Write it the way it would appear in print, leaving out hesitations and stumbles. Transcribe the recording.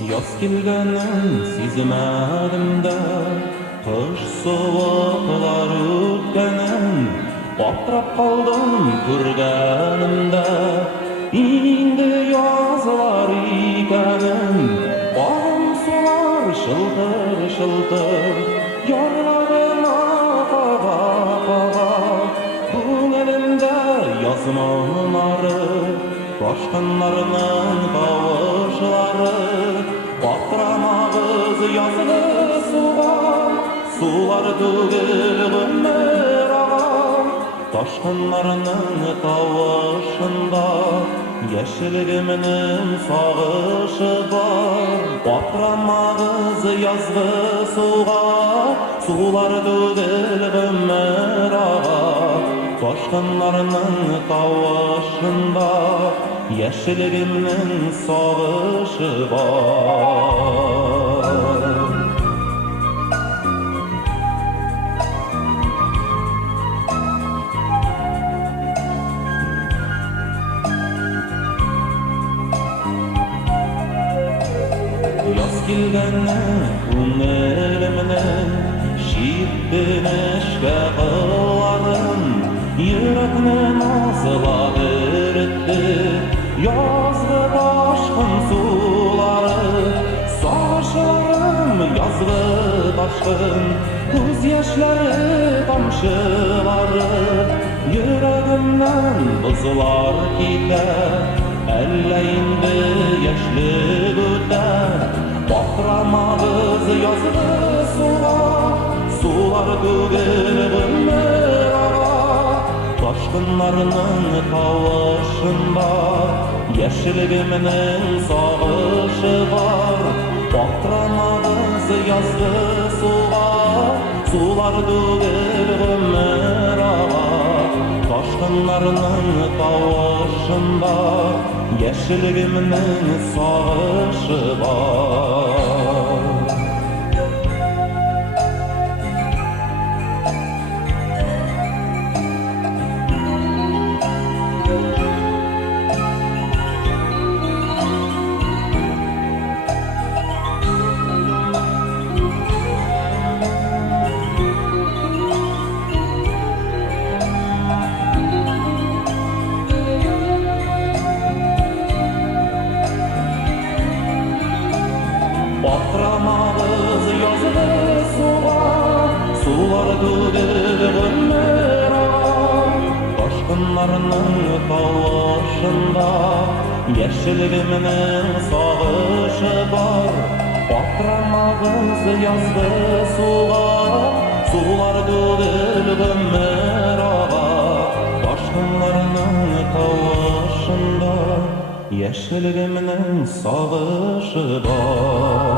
Yaz kelgenin sizmedim-de, kış soğuklar ötgenin, baktırap kaldım görgenimde. Indi yazlar ikenin, bağım sular şıltır şıltır, yarlarına kağa, köңelimde yazmanın arı, başkanlarının kavuşları, battıramağız yazılı suğa, sular tügül ömür ağa. Taşkınlarının kavuşunda, yeşilgiminin sağışı var. Battıramağız yazılı suğa, sular tügül ömür ağa. Taşkınlarının kavuşunda, yeşilgiminin sağışı var. Yaz kelgende köңelimden şiirdin eşke kılarım, yürekni nazıla eritdi yazgı taşkın suları. Sağışlarım yazgı taşkın, göz yaşları tamşıları, yüreğimden buzlar gider, elleyinde yaşlı öter. Battıramağız yazılı suğa, sular tügül ömür ağa. Taşkınlarının kavuşunda, yeşilgiminin sağışı var. Battıramağız yazılı suğa, sular tügül ömür ağa. Taşkınlarının kavuşunda, yeşilgiminin sağışı var. Battıramağız yazılı suğa, sular tügül ömür ağa. Taşkınlarının kavuşunda, yeşilgiminin sağışı var. Battıramağız yazılı suğa, sular tügül ömür ağa. Taşkınlarının kavuşunda, yeşilgiminin sağışı var.